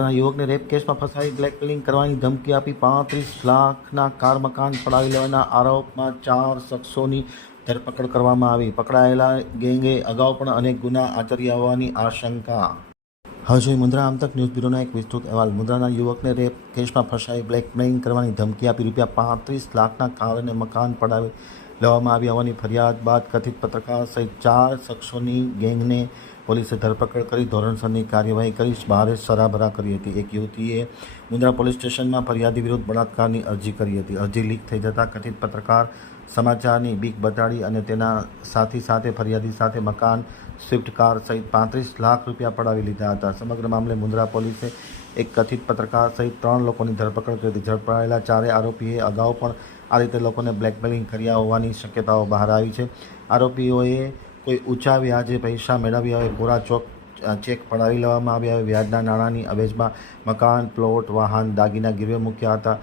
મુંદ્રાના યુવકને રેપ કેસમાં ફસાવી બ્લેકમેલિંગ કરવાની ધમકી આપી, પાંત્રીસ લાખના કાર મકાન પડાવી લેવાના આરોપમાં ચાર શખ્સોની ધરપકડ કરવામાં આવી. પકડાયેલા ગેંગે અગાઉ પણ અનેક ગુના આચર્યા હોવાની આશંકા. હવે જોઈએ મુદ્રા આમતક ન્યૂઝ બ્યુરોના એક વિસ્તૃત અહેવાલ. મુદ્રાના યુવકને રેપ કેસમાં ફસાઈ બ્લેકમેલિંગ કરવાની ધમકી આપી રૂપિયા પાંત્રીસ લાખના કાર અને મકાન પડાવી લેવામાં આવ્યા હોવાની ફરિયાદ બાદ કથિત પત્રકાર સહિત ચાર શખ્સોની ગેંગને પોલીસે ધરપકડ કરી ધોરણસરની કાર્યવાહી કરી ભારે સરાભરા કરી હતી. એક યુવતીએ મુંદ્રા પોલીસ સ્ટેશનમાં ફરિયાદી વિરુદ્ધ બળાત્કારની અરજી કરી હતી. અરજી લીક થઈ જતાં કથિત પત્રકાર સમાચારની બીક બતાડી અને તેના સાથી સાથે ફરિયાદી સાથે મકાન, સ્વિફ્ટ કાર સહિત પાંત્રીસ લાખ રૂપિયા પડાવી લીધા હતા. સમગ્ર મામલે મુંદ્રા પોલીસે એક કથિત પત્રકાર સહિત ત્રણ લોકોની ધરપકડ કરી હતી ઝડપાયેલા ચારે આરોપીએ અગાઉ પણ આ રીતે લોકોને બ્લેકમેલિંગ કર્યા હોવાની શક્યતાઓ બહાર આવી છે. આરોપીઓએ કોઈ ઊંચા વ્યાજે પૈસા મેળવ્યા હોય, ગોરા ચોક ચેક પડાવી લેવામાં આવ્યા હોય, વ્યાજના નાણાંની અવેજમાં મકાન, પ્લોટ, વાહન, દાગીના ગીરવે મૂક્યા હતા,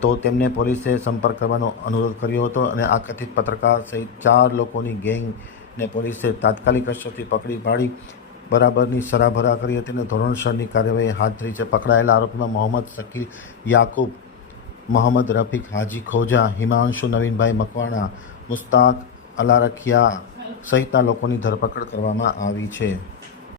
તો તેમને પોલીસે સંપર્ક કરવાનો અનુરોધ કર્યો હતો અને આ કથિત પત્રકાર સહિત ચાર લોકોની ગેંગને પોલીસે તાત્કાલિક અસરથી પકડી પાડી. બરાબરની સરાભરા કરી હતી અને ધોરણસરની કાર્યવાહી હાથ ધરી છે. પકડાયેલા આરોપીમાં મોહમ્મદ શકીલ, યાકુબ, મોહમ્મદ રફીક, હાજી ખોજા, હિમાંશુ, નવીનભાઈ મકવાણા, મુસ્તાક અલારખિયા સહિતના લોકોની ધરપકડ કરવામાં આવી છે.